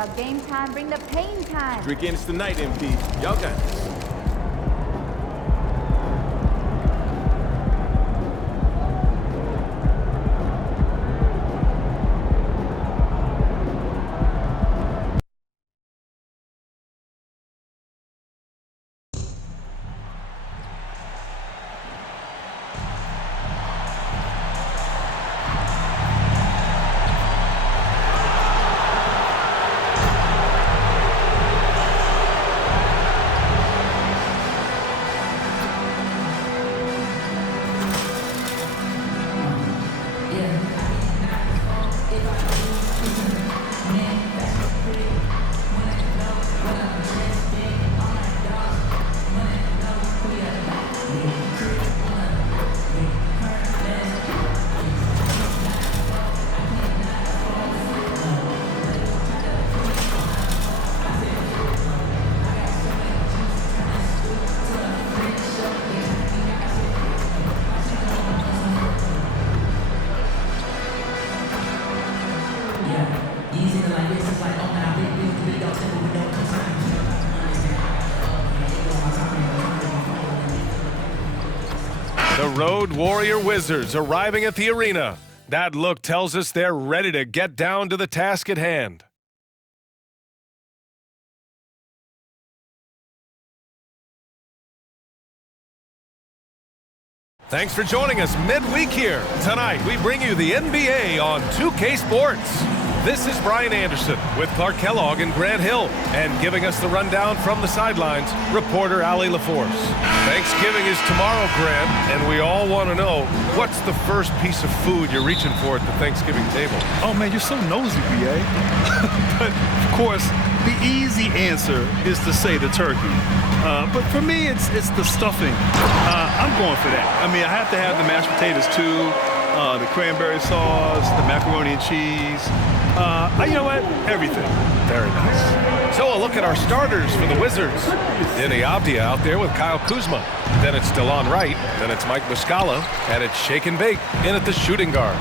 about game time, bring the pain time. Drink in, it's the night, MP. Y'all got this. The Road Warrior Wizards arriving at the arena. That look tells us they're ready to get down to the task at hand. Thanks for joining us midweek here. Tonight, we bring you the NBA on 2K Sports. This is Brian Anderson with Clark Kellogg and Grant Hill. And giving us the rundown from the sidelines, reporter Allie LaForce. Thanksgiving is tomorrow, Grant, and we all want to know, what's the first piece of food you're reaching for at the Thanksgiving table? Oh, man, you're so nosy, B.A. But, of course, the easy answer is to say the turkey. But for me, it's the stuffing. I'm going for that. I mean, I have to have the mashed potatoes, too, the cranberry sauce, the macaroni and cheese. You know what? Everything. Very nice. So a look at our starters for the Wizards. Denny Avdia out there with Kyle Kuzma. Then it's DeLon Wright. Then it's Mike Muscala. And it's Shake and Bake in at the shooting guard.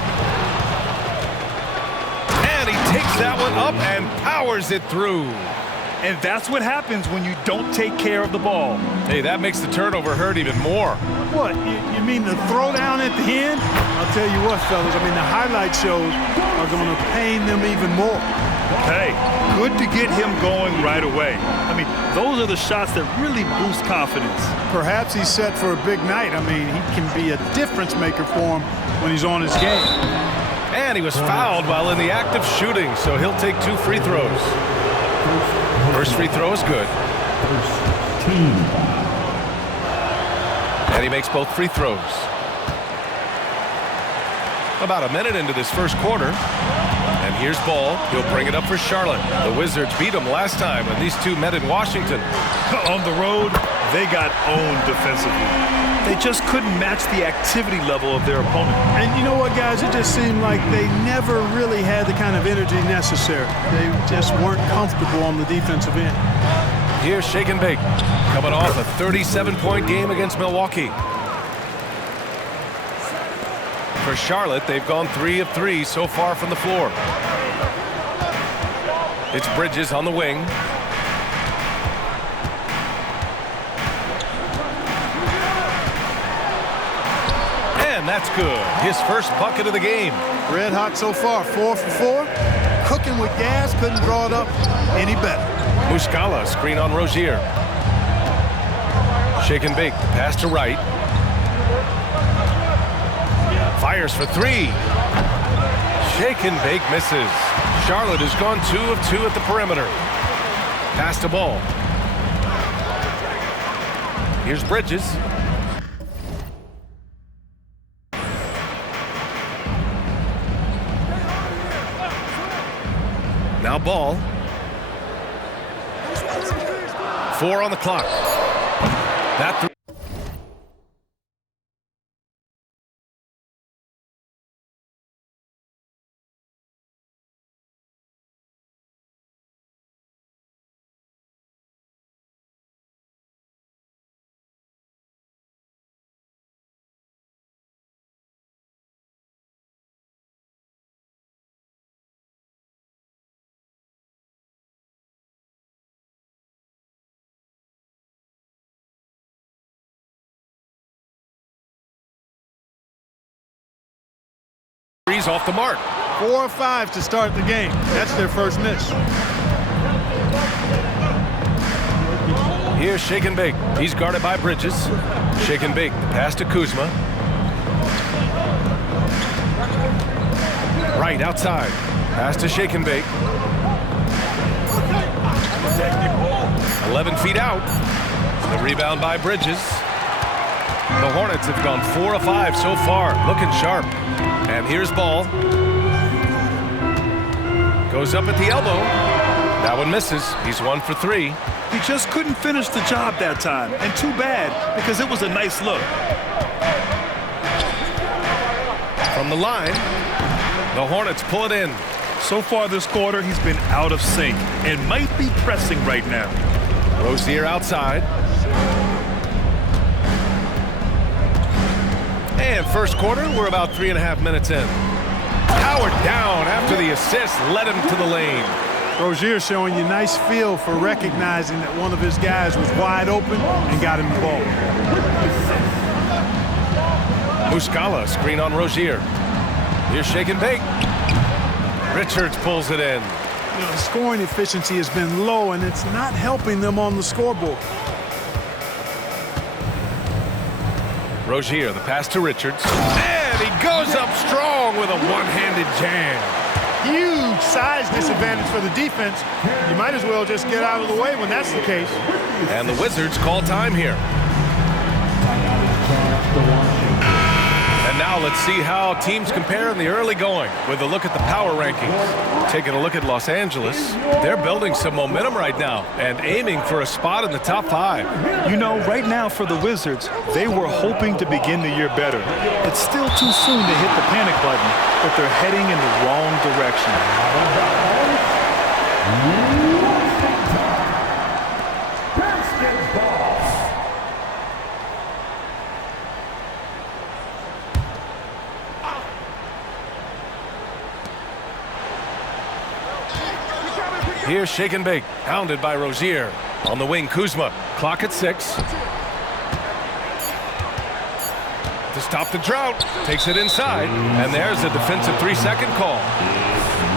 And he takes that one up and powers it through. And that's what happens when you don't take care of the ball. Hey, that makes the turnover hurt even more. What, you mean the throwdown at the end? I'll tell you what, fellas, I mean, the highlight shows are going to pain them even more. Hey, good to get him going right away. I mean, those are the shots that really boost confidence. Perhaps he's set for a big night. I mean, he can be a difference maker for him when he's on his game. And he was fouled while in the act of shooting, so he'll take 2 free throws. First free throw is good. And he makes both free throws. About a minute into this first quarter. And here's Ball. He'll bring it up for Charlotte. The Wizards beat them last time when these two met in Washington. On the road, they got owned defensively. They just couldn't match the activity level of their opponent. And you know what, guys? It just seemed like they never really had the kind of energy necessary. They just weren't comfortable on the defensive end. Here's Shake and Bake, coming off a 37-point game against Milwaukee. For Charlotte, they've gone 3 of 3 so far from the floor. It's Bridges on the wing. And that's good. His first bucket of the game. Red hot so far, 4 for 4. Cooking with gas, couldn't draw it up any better. Muscala, screen on Rozier. Shake and Bake, the pass to Wright. Fires for 3. Shake and Bake misses. Charlotte has gone 2 of 2 at the perimeter. Pass to Ball. Here's Bridges. Now Ball. 4 on the clock. That He's off the mark. 4 or 5 to start the game. That's their first miss. Here's Shake and Bake. He's guarded by Bridges. Shake and Bake. Pass to Kuzma. Right outside. Pass to Shake and Bake. 11 feet out. The rebound by Bridges. The Hornets have gone 4 of 5 so far. Looking sharp. And here's Ball. Goes up at the elbow. That one misses. He's 1 for 3. He just couldn't finish the job that time. And too bad, because it was a nice look. From the line, the Hornets pull it in. So far this quarter, he's been out of sync and might be pressing right now. Rozier outside. And first quarter, we're about 3.5 minutes in. Howard down after the assist led him to the lane. Rozier showing you nice feel for recognizing that one of his guys was wide open and got him the ball. Muscala, screen on Rozier. Here's Shake and Bake. Richards pulls it in. You know, the scoring efficiency has been low, and it's not helping them on the scoreboard. Rozier, the pass to Richards. And he goes up strong with a one-handed jam. Huge size disadvantage for the defense. You might as well just get out of the way when that's the case. And the Wizards call time here. And now let's see how teams compare in the early going with a look at the power rankings. Taking a look at Los Angeles, they're building some momentum right now and aiming for a spot in the top 5. You know, right now for the Wizards, they were hoping to begin the year better. It's still too soon to hit the panic button, but they're heading in the wrong direction. Here's Shake and Bake, hounded by Rozier. On the wing, Kuzma. Clock at 6. To stop the drought. Takes it inside. And there's a defensive 3-second call.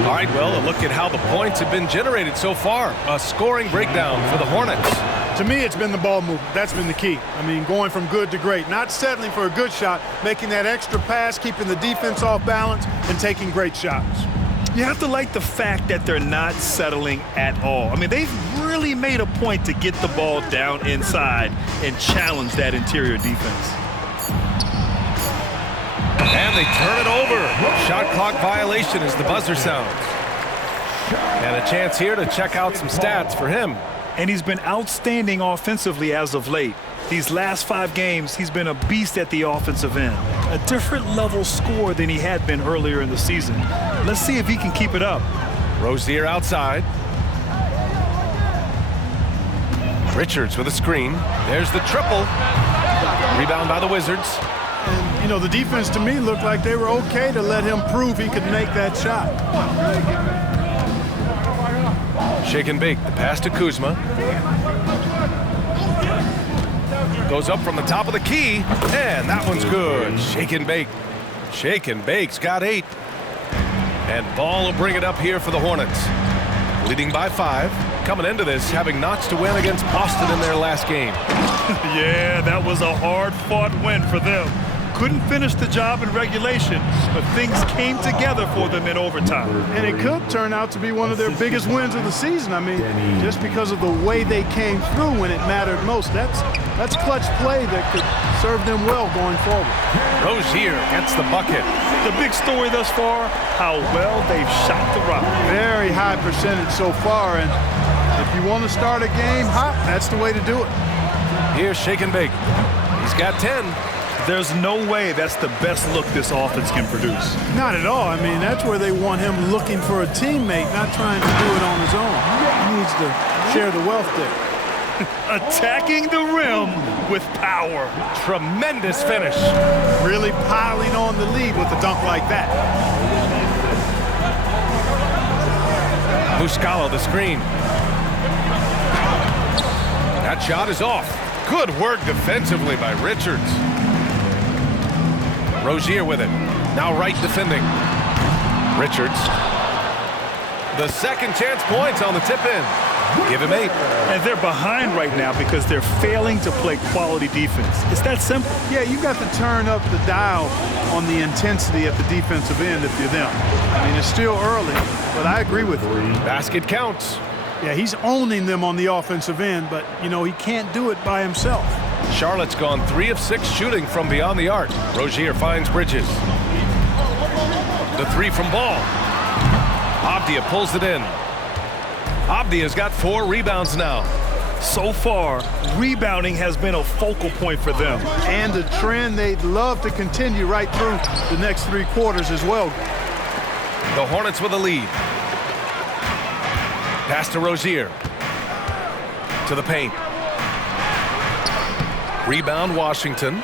All right, well, a look at how the points have been generated so far. A scoring breakdown for the Hornets. To me, it's been the ball movement. That's been the key. I mean, going from good to great. Not settling for a good shot, making that extra pass, keeping the defense off balance, and taking great shots. You have to like the fact that they're not settling at all. I mean, they've really made a point to get the ball down inside and challenge that interior defense. And they turn it over. Shot clock violation as the buzzer sounds. And a chance here to check out some stats for him. And he's been outstanding offensively as of late. These last 5 games, he's been a beast at the offensive end. A different level scorer than he had been earlier in the season. Let's see if he can keep it up. Rozier outside. Richards with a screen. There's the triple. Rebound by the Wizards. And, you know, the defense to me looked like they were okay to let him prove he could make that shot. Shake and Bake, the pass to Kuzma. Goes up from the top of the key, and that one's good. Shake and Bake. Shake and Bake's got 8. And Ball will bring it up here for the Hornets. Leading by 5. Coming into this, having notched to win against Boston in their last game. Yeah, that was a hard-fought win for them. Couldn't finish the job in regulation, but things came together for them in overtime. And it could turn out to be one of their biggest wins of the season. I mean, just because of the way they came through when it mattered most. That's clutch play that could serve them well going forward. Rozier gets the bucket. The big story thus far, how well they've shot the rock. Very high percentage so far, and if you want to start a game hot, that's the way to do it. Here's Shake and Bake. He's got 10. There's no way that's the best look this offense can produce. Not at all. I mean, that's where they want him looking for a teammate, not trying to do it on his own. He needs to share the wealth there. Attacking the rim with power. Tremendous finish. Really piling on the lead with a dunk like that. Muscala the screen. That shot is off. Good work defensively by Richards. Rozier with it. Now right defending. Richards. The second chance points on the tip in. Give him 8. And they're behind right now because they're failing to play quality defense. It's that simple. Yeah, you got to turn up the dial on the intensity at the defensive end if you're them. I mean, it's still early, but I agree with you. Basket counts. Yeah, he's owning them on the offensive end, but, you know, he can't do it by himself. Charlotte's gone 3 of 6 shooting from beyond the arc. Rozier finds Bridges. The 3 from Ball. Avdia pulls it in. Avdia's got 4 rebounds now. So far, rebounding has been a focal point for them. And the trend they'd love to continue right through the next 3 quarters as well. The Hornets with a lead. Pass to Rozier. To the paint. Rebound Washington.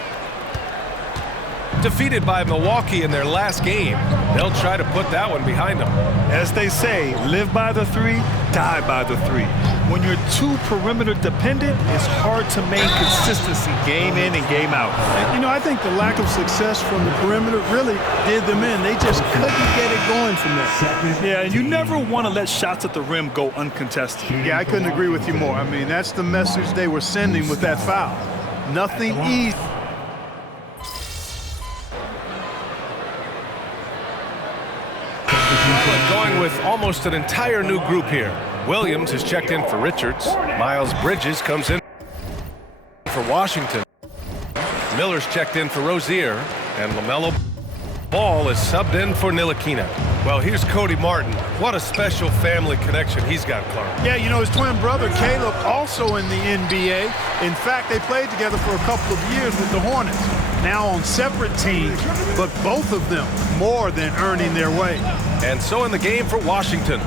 Defeated by Milwaukee in their last game. They'll try to put that one behind them. As they say, live by the 3, die by the 3. When you're too perimeter dependent, it's hard to maintain consistency game in and game out. You know, I think the lack of success from the perimeter really did them in. They just couldn't get it going from there. Yeah, and you never want to let shots at the rim go uncontested. Yeah, I couldn't agree with you more. I mean, that's the message they were sending with that foul. Nothing easy. Going with almost an entire new group here. Williams has checked in for Richards. Miles Bridges comes in for Washington. Miller's checked in for Rozier. And LaMelo Ball is subbed in for Ntilikina. Well, here's Cody Martin. What a special family connection he's got, Clark. Yeah, you know, his twin brother Caleb also in the NBA. In fact, they played together for a couple of years with the Hornets. Now on separate teams, but both of them more than earning their way. And so in the game for Washington,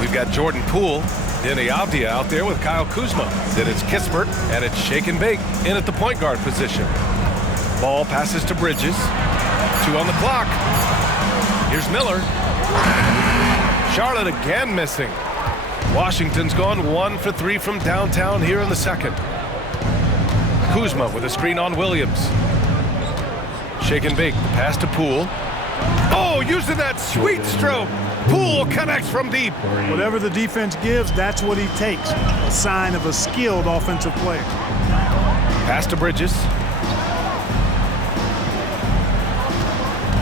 we've got Jordan Poole, Denny Avdia out there with Kyle Kuzma. Then it's Kispert, and it's Shake and Bake in at the point guard position. Ball passes to Bridges. 2 on the clock. Here's Miller. Charlotte again missing. Washington's gone 1 for 3 from downtown here in the second. Kuzma with a screen on Williams. Shake and Bake, pass to Poole. Oh, using that sweet stroke. Poole connects from deep. Whatever the defense gives, that's what he takes. A sign of a skilled offensive player. Pass to Bridges.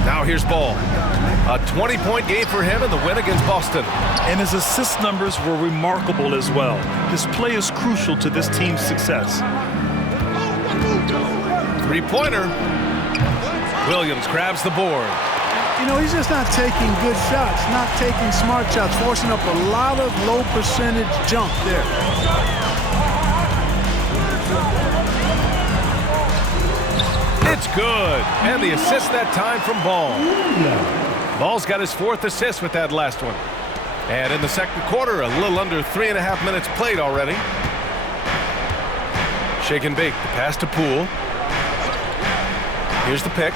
Now here's Ball. A 20-point game for him in the win against Boston. And his assist numbers were remarkable as well. His play is crucial to this team's success. 3-pointer. Williams grabs the board. You know, he's just not taking good shots, not taking smart shots, forcing up a lot of low percentage jump there. It's good. And the assist that time from Ball. Ball's got his 4th assist with that last one. And in the second quarter, a little under 3.5 minutes played already. Shake and Bake, the pass to Poole. Here's the pick.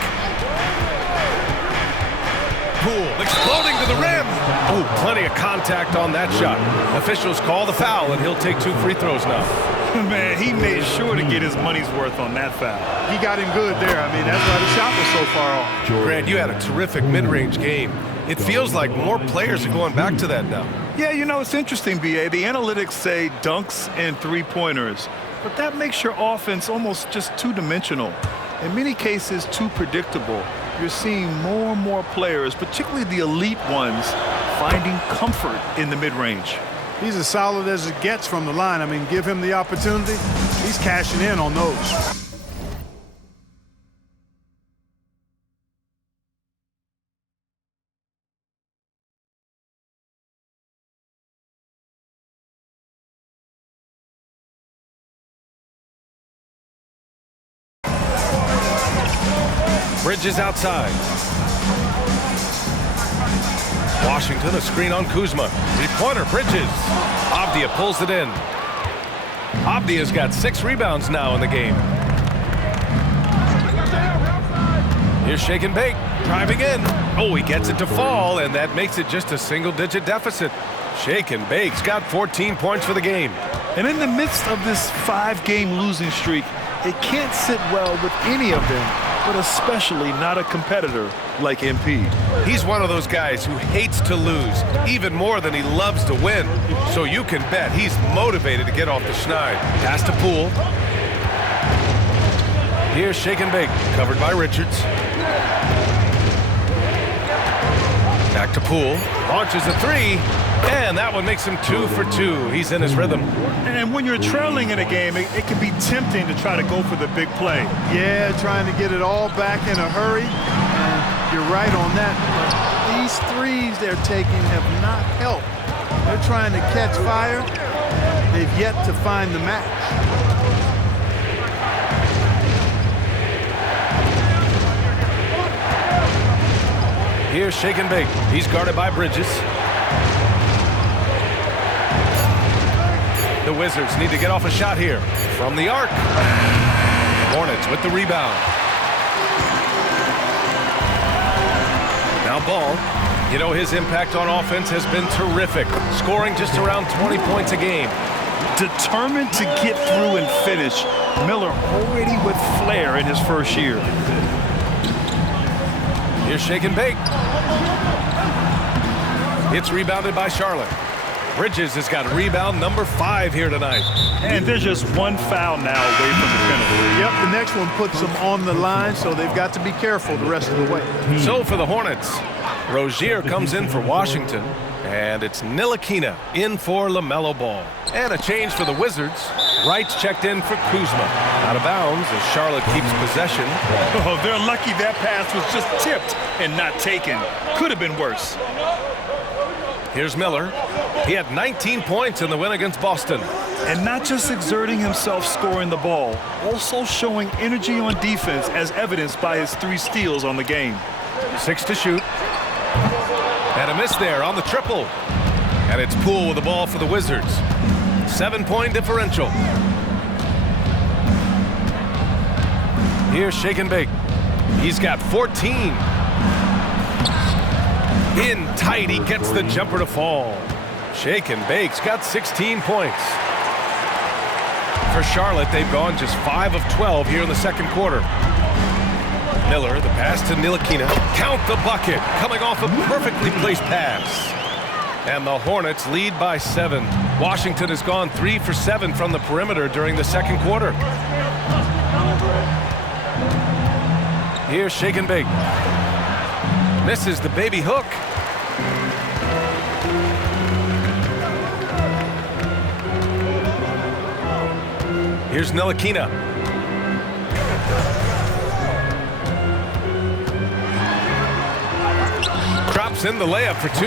Poole exploding to the rim. Oh, plenty of contact on that shot. Officials call the foul, and he'll take 2 free throws now. Man, he made sure to get his money's worth on that foul. He got him good there. I mean, that's why the shot was so far off. Grant, you had a terrific mid-range game. It feels like more players are going back to that now. Yeah, you know, it's interesting, B.A. The analytics say dunks and 3-pointers, but that makes your offense almost just two-dimensional. In many cases, too predictable. You're seeing more and more players, particularly the elite ones, finding comfort in the mid-range. He's as solid as it gets from the line. I mean, give him the opportunity. He's cashing in on those. Bridges outside. Washington, a screen on Kuzma. 3-pointer, Bridges. Avdia pulls it in. Avdia's got 6 rebounds now in the game. Here's Shake and Bake, driving in. Oh, he gets it to fall, and that makes it just a single-digit deficit. Shake and Bake's got 14 points for the game. And in the midst of this 5-game losing streak, it can't sit well with any of them but especially not a competitor like MP. He's one of those guys who hates to lose, even more than he loves to win. So you can bet he's motivated to get off the schneid. Pass to Poole. Here's Shake and Bake, covered by Richards. Back to Poole. Launches a three. And that one makes him 2 for 2. He's in his rhythm. And when you're trailing in a game, it can be tempting to try to go for the big play. Yeah, trying to get it all back in a hurry. And you're right on that. But these threes they're taking have not helped. They're trying to catch fire. They've yet to find the match. Here's Shake and Bake. He's guarded by Bridges. The Wizards need to get off a shot here from the arc. Hornets with the rebound. Now Ball. You know, his impact on offense has been terrific, scoring just around 20 points a game. Determined to get through and finish. Miller already with flair in his first year. Here's Shake and Bake. It's rebounded by Charlotte. Bridges has got rebound number 5 here tonight. And there's just one foul now away from the penalty. Yep, the next one puts them on the line, so they've got to be careful the rest of the way. So for the Hornets, Rozier comes in for Washington, and it's Ntilikina in for LaMelo Ball. And a change for the Wizards. Wright's checked in for Kuzma. Out of bounds as Charlotte keeps possession. Oh, they're lucky that pass was just tipped and not taken. Could have been worse. Here's Miller. He had 19 points in the win against Boston. And not just exerting himself scoring the ball, also showing energy on defense as evidenced by his 3 steals on the game. 6 to shoot. And a miss there on the triple. And it's Poole with the ball for the Wizards. 7-point differential. Here's Shake and Bake. He's got 14. In tight, he gets the jumper to fall. Shake and Bake's got 16 points. For Charlotte, they've gone just 5 of 12 here in the second quarter. Miller, the pass to Ntilikina. Count the bucket, coming off a perfectly placed pass. And the Hornets lead by 7. Washington has gone 3 for 7 from the perimeter during the second quarter. Here's Shake and Bake. Misses the baby hook. Here's Ntilikina. Drops in the layup for 2.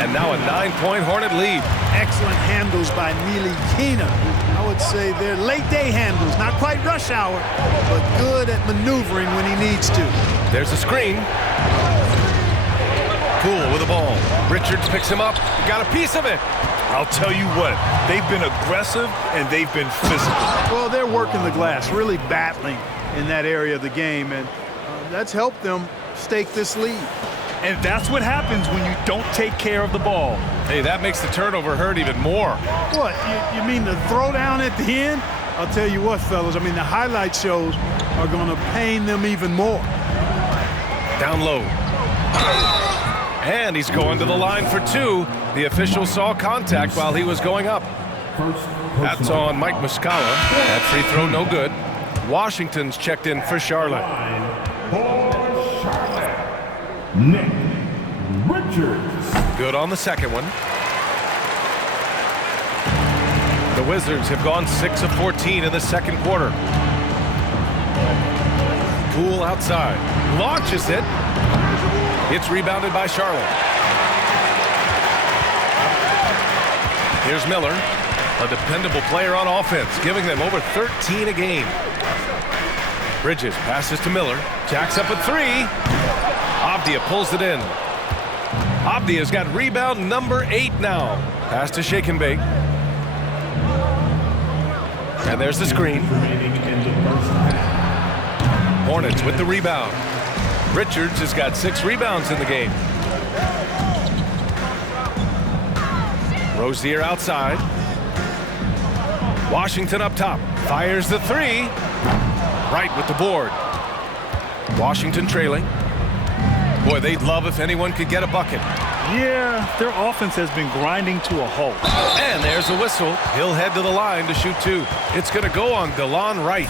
And now a 9-point Hornet lead. Excellent handles by Ntilikina. I would say they're late-day handles, not quite rush hour, but good at maneuvering when he needs to. There's a screen. Poole with the ball. Richards picks him up. Got a piece of it. I'll tell you what, they've been aggressive and they've been physical. Well, they're working the glass, really battling in that area of the game, and that's helped them stake this lead. And that's what happens when you don't take care of the ball. Hey, that makes the turnover hurt even more. What, you mean the throwdown at the end? I'll tell you what, fellas, I mean, the highlight shows are going to pain them even more. Down low. And he's going to the line for 2. The official saw contact while he was going up. That's on Mike Muscala. That free throw no good. Washington's checked in for Charlotte. Nick Richards. Good on the second one. The Wizards have gone 6 of 14 in the second quarter. Poole outside. Launches it. It's rebounded by Charlotte. Here's Miller, a dependable player on offense, giving them over 13 a game. Bridges passes to Miller. Jacks up a 3. Avdia pulls it in. Avdia's got rebound number 8 now. Pass to Shake and Bake. And there's the screen. Hornets with the rebound. Richards has got 6 rebounds in the game. Rozier outside. Washington up top. Fires the 3. Wright with the board. Washington trailing. Boy, they'd love if anyone could get a bucket. Yeah, their offense has been grinding to a halt. And there's a whistle. He'll head to the line to shoot two. It's going to go on DeLon Wright.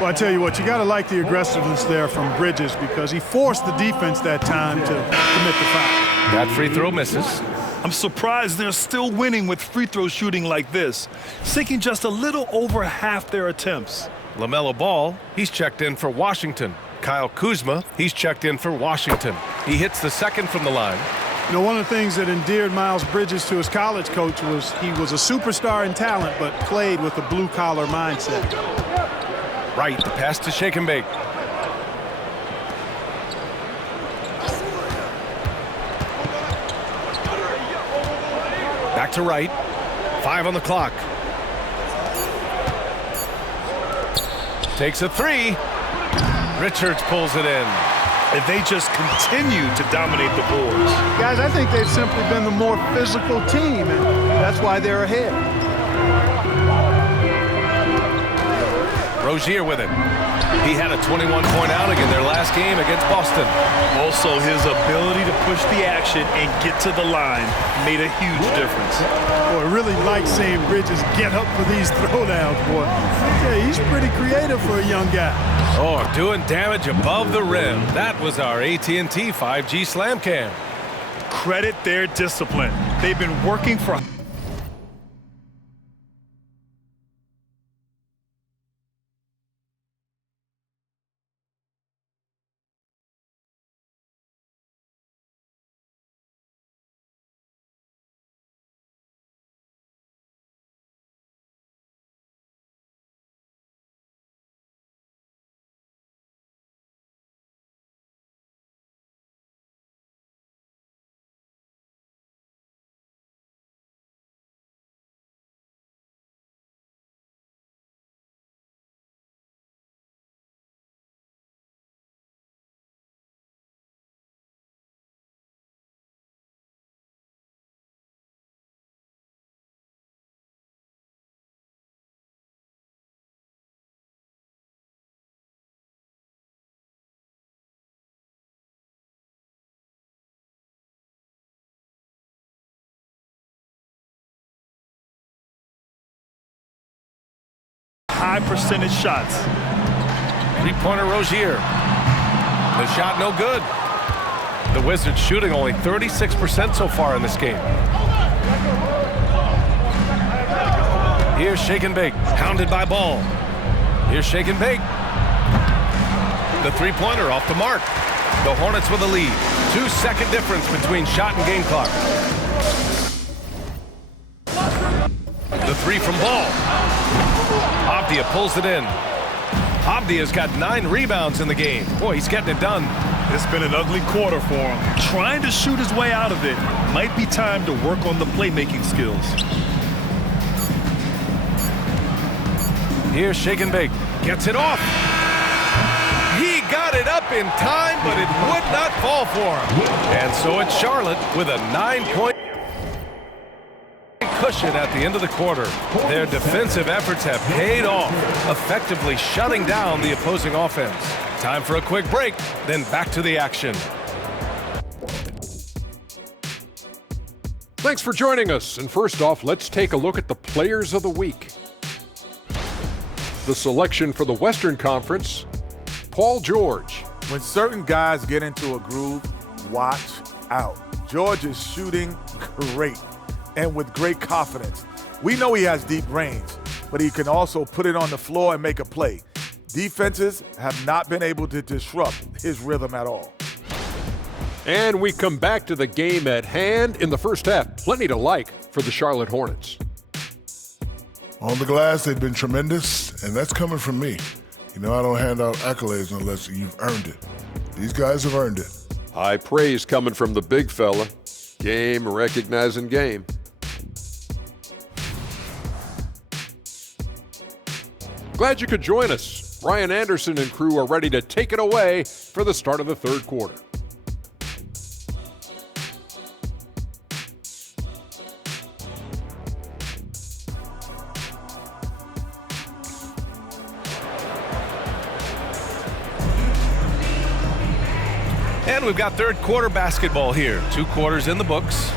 Well, I tell you what, you got to like the aggressiveness there from Bridges because he forced the defense that time to commit the foul. That free throw misses. I'm surprised they're still winning with free throw shooting like this, sinking just a little over half their attempts. LaMelo Ball, he's checked in for Washington. Kyle Kuzma, he's checked in for Washington. He hits the second from the line. You know, one of the things that endeared Miles Bridges to his college coach was he was a superstar in talent but played with a blue-collar mindset. Right, the pass to Shake and Bake. Back to Wright. 5 on the clock. Takes a three. Richards pulls it in. And they just continue to dominate the boards. Guys, I think they've simply been the more physical team, and that's why they're ahead. Rozier with it. He had a 21-point outing in their last game against Boston. Also, his ability to push the action and get to the line made a huge difference. Boy, I really like seeing Bridges get up for these throwdowns, boy. Yeah, he's pretty creative for a young guy. Oh, doing damage above the rim. That was our AT&T 5G Slam Cam. Credit their discipline. They've been working for... high percentage shots. Three-pointer Rozier. The shot no good. The Wizards shooting only 36% so far in this game. Here's Shake and Bake, hounded by Ball. Here's Shake and Bake. The three-pointer off the mark. The Hornets with a lead. 2-second difference between shot and game clock. The three from Ball. Abdia pulls it in. Abdia's got 9 rebounds in the game. Boy, he's getting it done. It's been an ugly quarter for him. Trying to shoot his way out of it. Might be time to work on the playmaking skills. Here's Shake and Bake. Gets it off. He got it up in time, but it would not fall for him. And so it's Charlotte with a 9-point cushion at the end of the quarter. Their defensive efforts have paid off, effectively shutting down the opposing offense. Time for a quick break, then back to the action. Thanks for joining us. And first off, let's take a look at the Players of the Week. The selection for the Western Conference, Paul George. When certain guys get into a groove, watch out. George is shooting great and with great confidence. We know he has deep range, but he can also put it on the floor and make a play. Defenses have not been able to disrupt his rhythm at all. And we come back to the game at hand. In the first half, plenty to like for the Charlotte Hornets. On the glass, they've been tremendous, and that's coming from me. You know, I don't hand out accolades unless you've earned it. These guys have earned it. High praise coming from the big fella. Game recognizing game. Glad you could join us. Brian Anderson and crew are ready to take it away for the start of the third quarter. And we've got third quarter basketball here. 2 quarters in the books.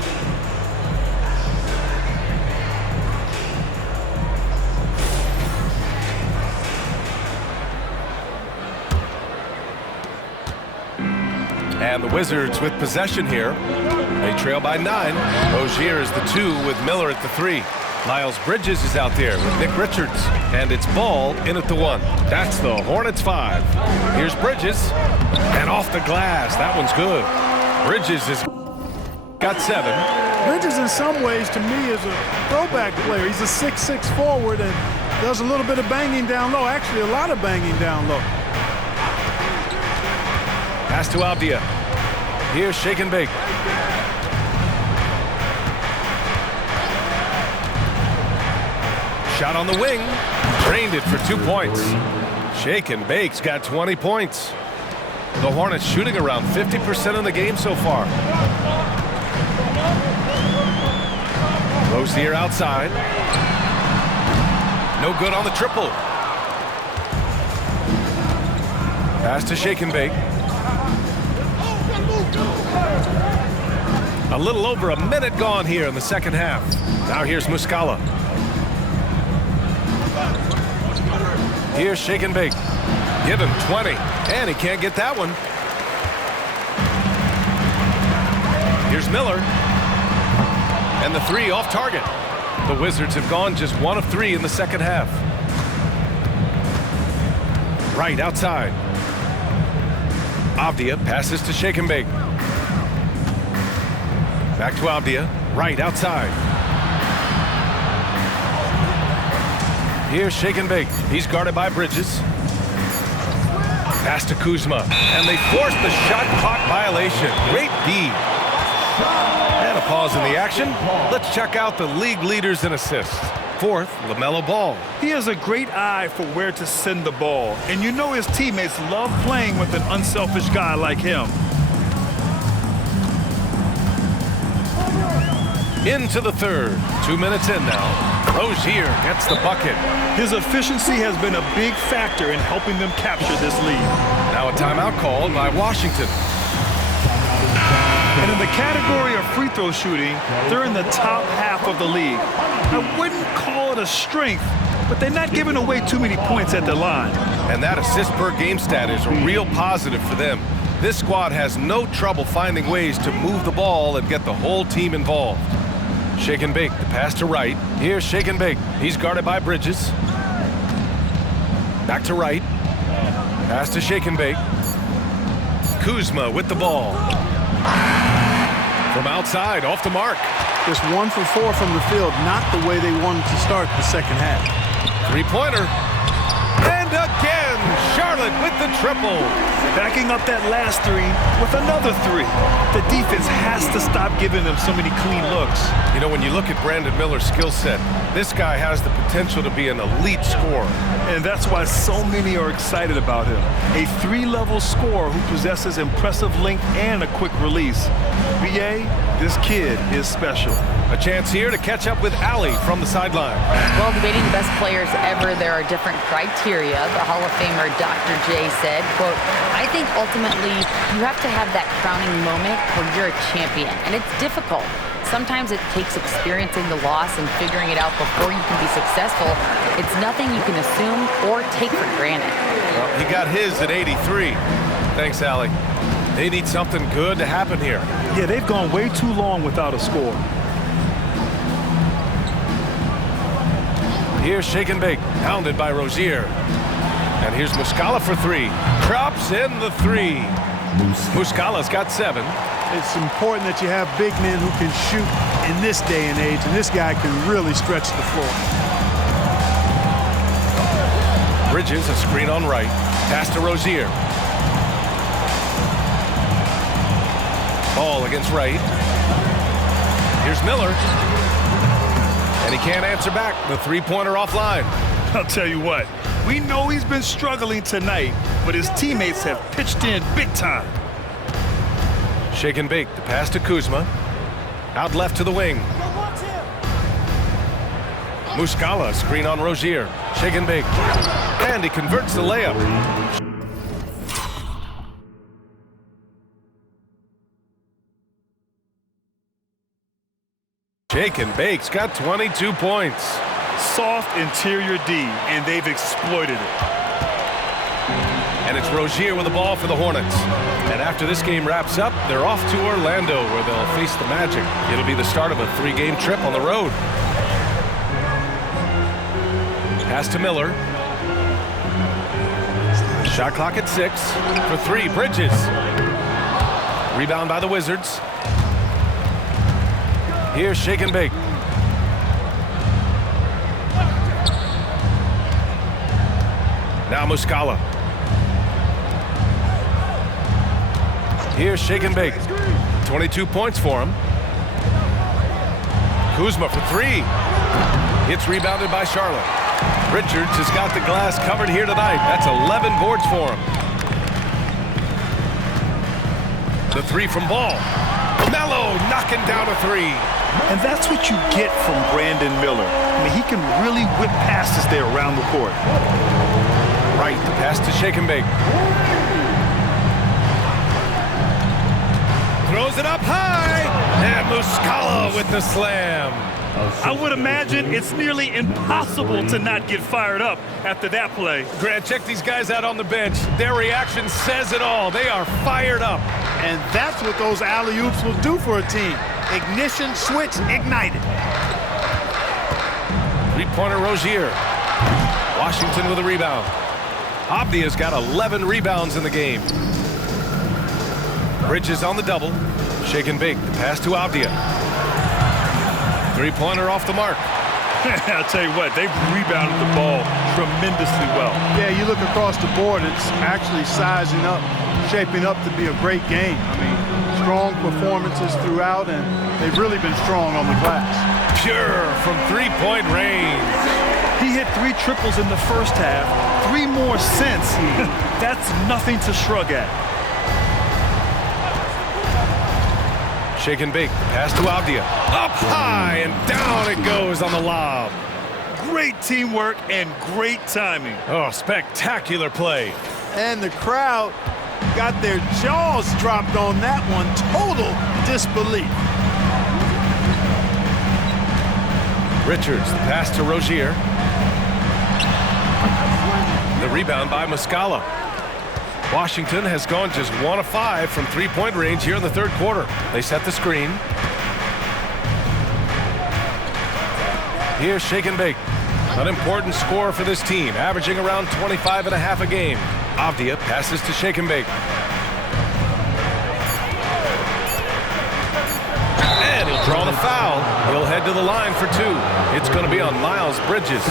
And the Wizards with possession here. They trail by 9. Rozier is the 2 with Miller at the 3. Miles Bridges is out there with Nick Richards. And it's Ball in at the 1. That's the Hornets 5. Here's Bridges. And off the glass. That one's good. Bridges has got 7. Bridges in some ways to me is a throwback player. He's a 6'6" forward and does a little bit of banging down low. Actually, a lot of banging down low. Pass to Avdia. Here's Shake and Bake. Shot on the wing. Drained it for 2 points. Shake and Bake's got 20 points. The Hornets shooting around 50% in the game so far. Rozier outside. No good on the triple. Pass to Shake and Bake. A little over a minute gone here in the second half. Now here's Muscala. Here's Shake and Bake. Give him 20, and he can't get that one. Here's Miller. And the 3 off target. The Wizards have gone just 1 of 3 in the second half. Right outside. Avdia passes to Shake and Bake. Back to Avdia, right outside. Here's Shake and Bake. He's guarded by Bridges. Pass to Kuzma, and they force the shot clock violation. Great D. And a pause in the action. Let's check out the league leaders in assists. 4th, LaMelo Ball. He has a great eye for where to send the ball, and you know his teammates love playing with an unselfish guy like him. Into the third. 2 minutes in now. Rozier gets the bucket. His efficiency has been a big factor in helping them capture this lead. Now a timeout called by Washington. And in the category of free throw shooting, they're in the top half of the league. I wouldn't call it a strength, but they're not giving away too many points at the line. And that assist per game stat is a real positive for them. This squad has no trouble finding ways to move the ball and get the whole team involved. Shake and Bake, the pass to right. Here's Shake and Bake. He's guarded by Bridges. Back to right. Pass to Shake and Bake. Kuzma with the ball. From outside, off the mark. Just 1 for 4 from the field, not the way they wanted to start the second half. 3-pointer. And again, Charlotte with the triple. Backing up that last 3 with another 3. The defense has to stop giving them so many clean looks. You know, when you look at Brandon Miller's skill set, this guy has the potential to be an elite scorer. And that's why so many are excited about him. A 3-level scorer who possesses impressive length and a quick release. BA, this kid is special. A chance here to catch up with Allie from the sideline. Well, debating the best players ever, there are different criteria. The Hall of Famer Dr. J said, quote, I think ultimately you have to have that crowning moment where you're a champion, and it's difficult. Sometimes it takes experiencing the loss and figuring it out before you can be successful. It's nothing you can assume or take for granted. Well, he got his at 83. Thanks, Allie. They need something good to happen here. Yeah, they've gone way too long without a score. Here's Shake and Bake, pounded by Rozier. And here's Muscala for 3. Drops in the 3. Muscala's got 7. It's important that you have big men who can shoot in this day and age, and this guy can really stretch the floor. Bridges, a screen on right. Pass to Rozier. Ball against right. Here's Miller. And he can't answer back. The 3-pointer offline. I'll tell you what, we know he's been struggling tonight, but his teammates have pitched in big time. Shake and Bake, the pass to Kuzma. Out left to the wing. Muscala, screen on Rozier. Shake and Bake. And he converts the layup. Shake and Bake's got 22 points. Soft interior D, and they've exploited it. And it's Rozier with the ball for the Hornets. And after this game wraps up, they're off to Orlando where they'll face the Magic. It'll be the start of a 3-game trip on the road. Pass to Miller. Shot clock at 6. For 3, Bridges. Rebound by the Wizards. Here's Shake and Bake. Now Muscala. Here's Shake and Bake. 22 points for him. Kuzma for 3. It's rebounded by Charlotte. Richards has got the glass covered here tonight. That's 11 boards for him. The 3 from Ball. Melo knocking down a 3. And that's what you get from Brandon Miller. I mean, he can really whip passes there around the court. Right, the pass to Shake and Bake. Throws it up high. And Muscala with the slam. I would imagine it's nearly impossible to not get fired up after that play. Grant, check these guys out on the bench. Their reaction says it all. They are fired up. And that's what those alley-oops will do for a team. Ignition switch ignited. 3-pointer Rozier. Washington with a rebound. Abdia's got 11 rebounds in the game. Bridges on the double. Shake and Bake. The pass to Abdia. 3-pointer off the mark. I'll tell you what, they've rebounded the ball tremendously well. Yeah, you look across the board, it's actually sizing up, shaping up to be a great game. I mean, strong performances throughout, and they've really been strong on the glass. Pure from 3-point range. He hit 3 triples in the first half, 3 more since. That's nothing to shrug at. Shake and Bake. Pass to Abdia. Up high and down it goes on the lob. Great teamwork and great timing. Oh, spectacular play. And the crowd got their jaws dropped on that one. Total disbelief. Richards, the pass to Rozier. The rebound by Muscala. Washington has gone just 1 of 5 from 3-point range here in the third quarter. They set the screen. Here's Shake and Bake. An important score for this team, averaging around 25.5 a game. Avdia passes to Shake and Bake. And he'll draw the foul. He'll head to the line for 2. It's going to be on Miles Bridges.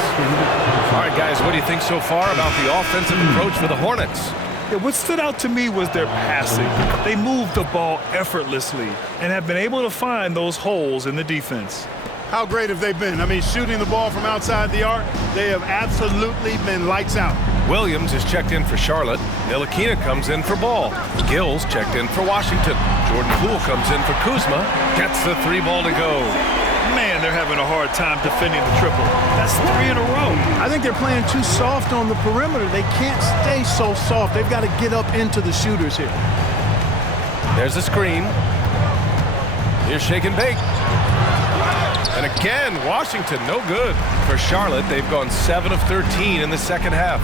All right, guys, what do you think so far about the offensive approach for the Hornets? Yeah, what stood out to me was their passing. They moved the ball effortlessly and have been able to find those holes in the defense. How great have they been? I mean, shooting the ball from outside the arc, they have absolutely been lights out. Williams is checked in for Charlotte. Ntilikina comes in for Ball. Gills checked in for Washington. Jordan Poole comes in for Kuzma. Gets the 3 ball to go. Man, they're having a hard time defending the triple. That's 3 in a row. I think they're playing too soft on the perimeter. They can't stay so soft. They've got to get up into the shooters here. There's a screen. Here's Shake and Bake. And again, Washington, no good. For Charlotte, they've gone 7 of 13 in the second half.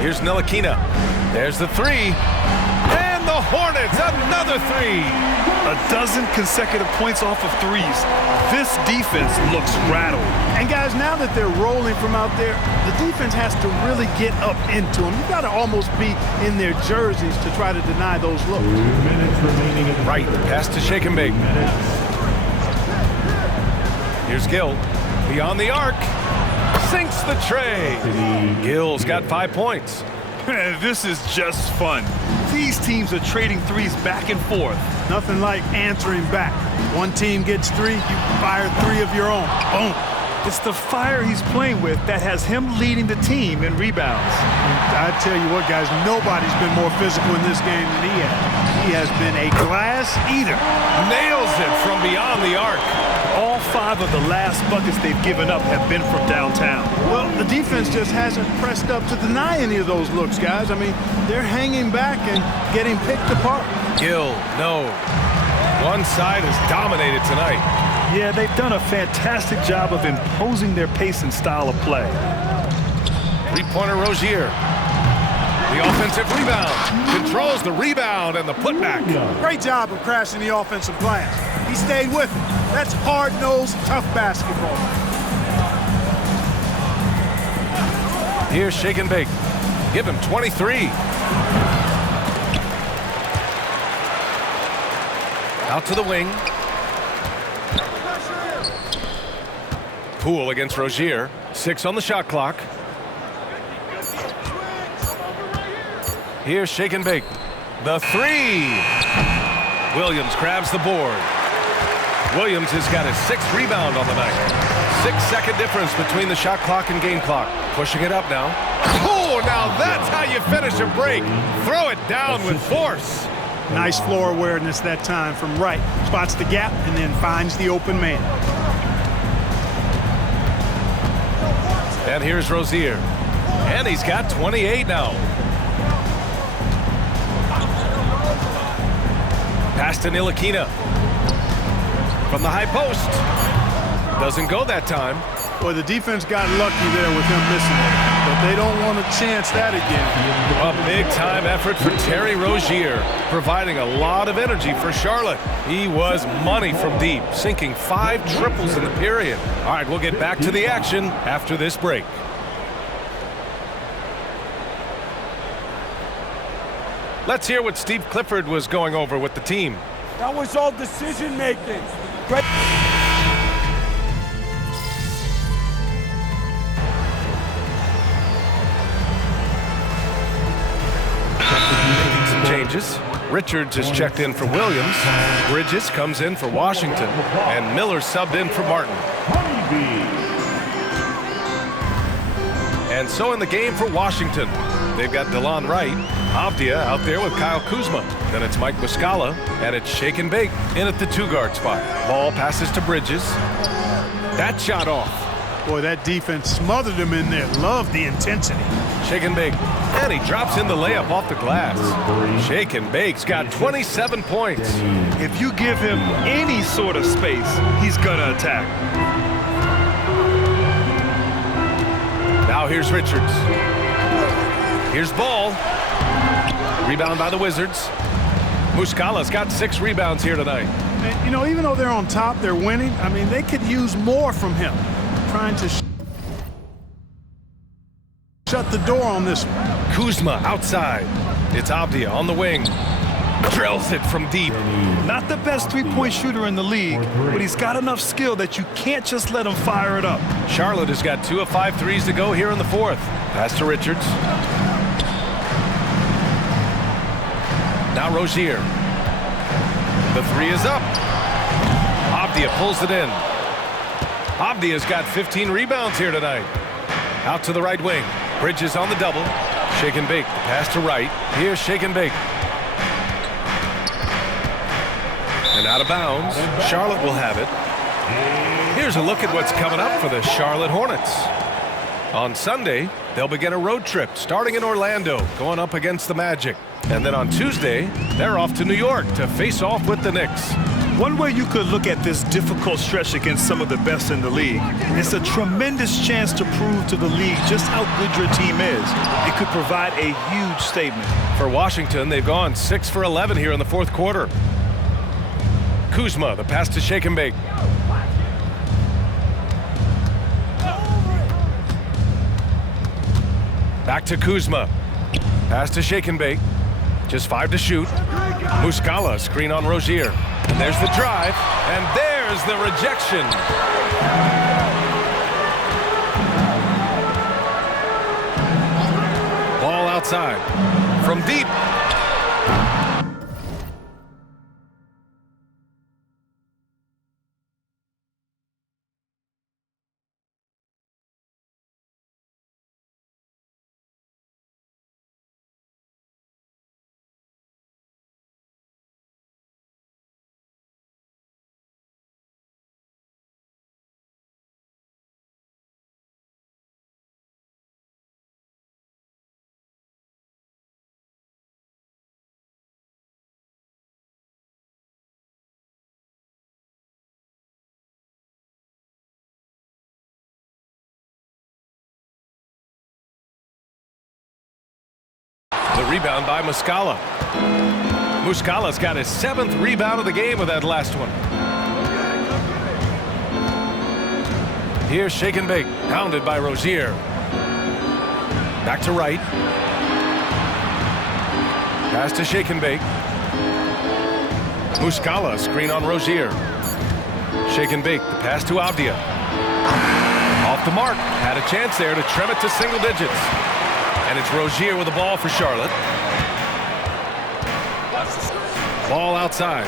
Here's Ntilikina. There's the 3. And the Hornets, another 3. A dozen consecutive points off of 3s. This defense looks rattled. And guys, now that they're rolling from out there, the defense has to really get up into them. You've got to almost be in their jerseys to try to deny those looks. 2 minutes remaining. Right, pass to Shake and Bake. Here's Gill. Beyond the arc. Sinks the tray. Gill's got 5 points. This is just fun. These teams are trading 3s back and forth. Nothing like answering back. One team gets 3, you fire 3 of your own. Boom. It's the fire he's playing with that has him leading the team in rebounds. I tell you what, guys, nobody's been more physical in this game than he has. He has been a glass eater. Nails it from beyond the arc. All 5 of the last buckets they've given up have been from downtown. Well, the defense just hasn't pressed up to deny any of those looks, guys. I mean, they're hanging back and getting picked apart. Gill, no. One side is dominated tonight. Yeah, they've done a fantastic job of imposing their pace and style of play. Three-pointer Rozier. The offensive rebound. Controls the rebound and the putback. Great job of crashing the offensive glass. He stayed with it. That's hard-nosed, tough basketball. Here's Shake and Bake. Give him 23. Out to the wing. Poole against Rozier. 6 on the shot clock. Here's Shake and Bake. The three. Williams grabs the board. Williams has got his 6th rebound on the night. 6-second difference between the shot clock and game clock. Pushing it up now. Oh, now that's how you finish a break. Throw it down with force. Nice floor awareness that time from Wright. Spots the gap and then finds the open man. And here's Rozier. And he's got 28 now. Pass to Ntilikina. From the high post. Doesn't go that time. Well, the defense got lucky there with him missing it, but they don't want to chance that again. A big-time effort for Terry Rozier, providing a lot of energy for Charlotte. He was money from deep, sinking 5 triples in the period. All right, we'll get back to the action after this break. Let's hear what Steve Clifford was going over with the team. That was all decision-making. Making some changes. Richards is checked in for Williams. Bridges comes in for Washington. And Miller subbed in for Martin. And so in the game for Washington, they've got DeLon Wright, Avdia out there with Kyle Kuzma. Then it's Mike Muscala, and it's Shake and Bake in at the 2-guard spot. Ball passes to Bridges. That shot off. Boy, that defense smothered him in there. Love the intensity. Shake and Bake. And he drops in the layup off the glass. Shake and Bake's got 27 points. If you give him any sort of space, he's going to attack. Now here's Richards. Here's Ball. Rebound by the Wizards. Muscala's got 6 rebounds here tonight. And, you know, even though they're on top, they're winning. I mean, they could use more from him. Trying to shut the door on this one. Kuzma outside. It's Avdia on the wing. Drills it from deep. Not the best three-point shooter in the league, but he's got enough skill that you can't just let him fire it up. Charlotte has got 2 of 5 threes to go here in the 4th. Pass to Richards. Now Rozier. The 3 is up. Avdia pulls it in. Avdia's got 15 rebounds here tonight. Out to the right wing. Bridges on the double. Shake and Bake. Pass to Wright. Here's Shake and Bake. And out of bounds. Charlotte will have it. Here's a look at what's coming up for the Charlotte Hornets. On Sunday, they'll begin a road trip starting in Orlando, going up against the Magic. And then on Tuesday, they're off to New York to face off with the Knicks. One way you could look at this difficult stretch against some of the best in the league, it's a tremendous chance to prove to the league just how good your team is. It could provide a huge statement. For Washington, they've gone 6 for 11 here in the 4th quarter. Kuzma, the pass to Shake and Bake. Back to Kuzma. Pass to Shake and Bake. Just 5 to shoot. Muscala, screen on Rozier. And there's the drive. And there's the rejection. Ball outside. From deep. rebound by Muscala. Muscala's got his 7th rebound of the game with that last one. Here's Shake and Bake, pounded by Rozier. Back to Wright. Pass to Shake and Bake. Muscala, screen on Rozier. Shake and Bake, the pass to Avdia. Off the mark, had a chance there to trim it to single digits. And it's Rozier with the ball for Charlotte. Ball outside.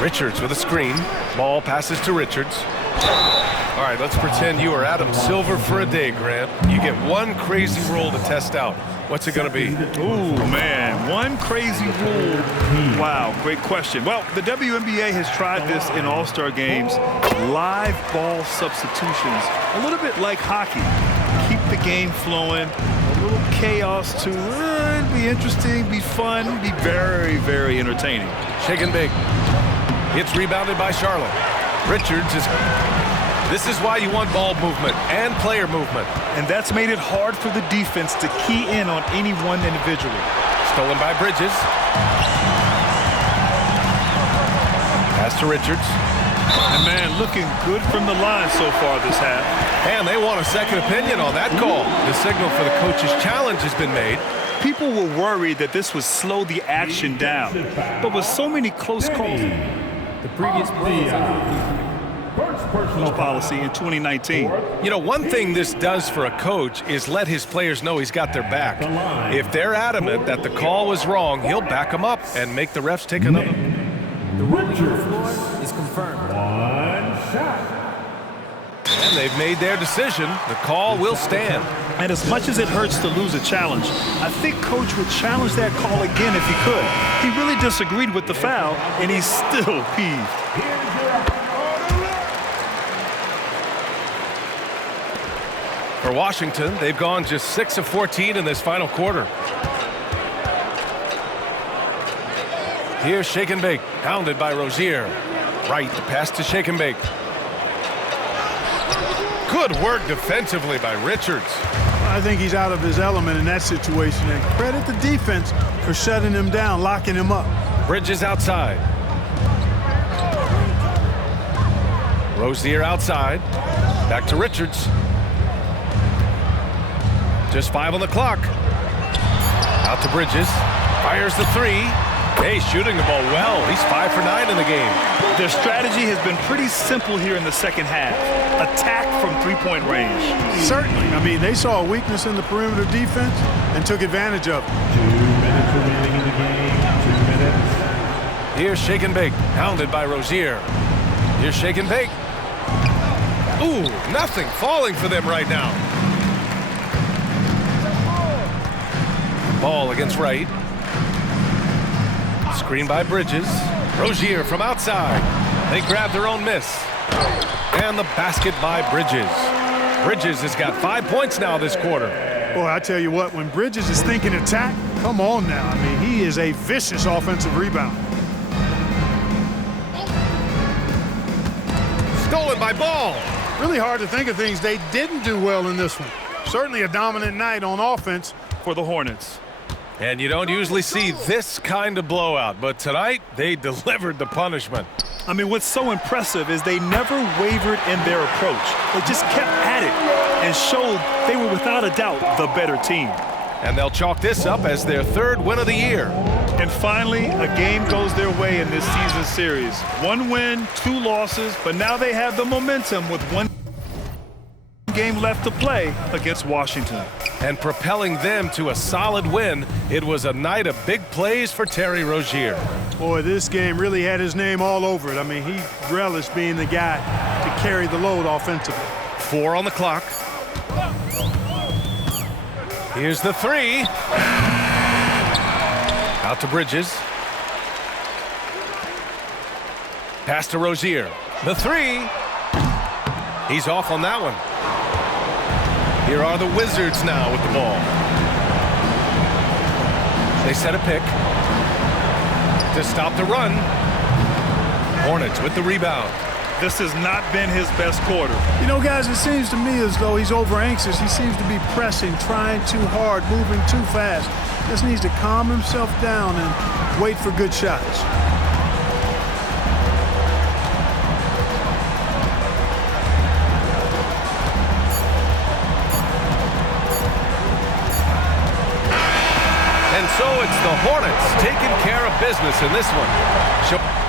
Richards with a screen. Ball passes to Richards. All right, let's pretend you are Adam Silver for a day, Grant. You get one crazy rule to test out. What's it going to be? Ooh, man, one crazy rule. Wow, great question. Well, the WNBA has tried this in All-Star games. Live ball substitutions, a little bit like hockey. Keep the game flowing, a little chaos to be interesting, be fun, be very, very entertaining. Shake and Bake. It's rebounded by Charlotte. Richards is... This is why you want ball movement and player movement. And that's made it hard for the defense to key in on any one individual. Stolen by Bridges. Pass to Richards. And man, looking good from the line so far this half. And they want a second opinion on that call. The signal for the coach's challenge has been made. People were worried that this would slow the action down. But with so many close calls, The previous play. First personal policy in 2019. You know, one thing this does for a coach is let his players know he's got their back. If they're adamant that the call was wrong, he'll back them up and make the refs take another. The Richards is confirmed. One shot. And they've made their decision. The call will stand. And as much as it hurts to lose a challenge, I think Coach would challenge that call again if he could. He really disagreed with the foul, and he's still peeved. For Washington, they've gone just 6 of 14 in this final quarter. Here's Shake and Bake, pounded by Rozier. Right, the pass to Shake and Bake. Good work defensively by Richards. I think he's out of his element in that situation, and credit the defense for shutting him down, locking him up. Bridges outside. Rozier outside. Back to Richards. Just 5 on the clock. Out to Bridges. Fires the 3. Hey, shooting the ball well. He's 5 for 9 in the game. Their strategy has been pretty simple here in the second half. Attack from three-point range. Certainly. I mean, they saw a weakness in the perimeter defense and took advantage of it. 2 minutes remaining in the game. 2 minutes. Here's Shake and Bake, pounded by Rozier. Here's Shake and Bake. Ooh, nothing falling for them right now. Ball against Wright. Screen by Bridges. Rozier from outside. They grab their own miss. And the basket by Bridges. Bridges has got 5 points now this quarter. Boy, I tell you what, when Bridges is thinking attack, come on now. I mean, he is a vicious offensive rebounder. Stolen by Ball. Really hard to think of things they didn't do well in this one. Certainly a dominant night on offense for the Hornets. And you don't usually see this kind of blowout, but tonight they delivered the punishment. I mean, what's so impressive is they never wavered in their approach. They just kept at it and showed they were without a doubt the better team. And they'll chalk this up as their 3rd win of the year. And finally, a game goes their way in this season series. 1 win, 2 losses, but now they have the momentum with 1 game left to play against Washington. And propelling them to a solid win, it was a night of big plays for Terry Rozier. Boy, this game really had his name all over it. I mean, he relished being the guy to carry the load offensively. 4 on the clock. Here's the 3. Out to Bridges. Pass to Rozier. The 3. He's off on that one. Here are the Wizards now with the ball. They set a pick to stop the run. Hornets with the rebound. This has not been his best quarter. You know, guys, it seems to me as though he's over anxious. He seems to be pressing, trying too hard, moving too fast. Just needs to calm himself down and wait for good shots. And so it's the Hornets taking care of business in this one.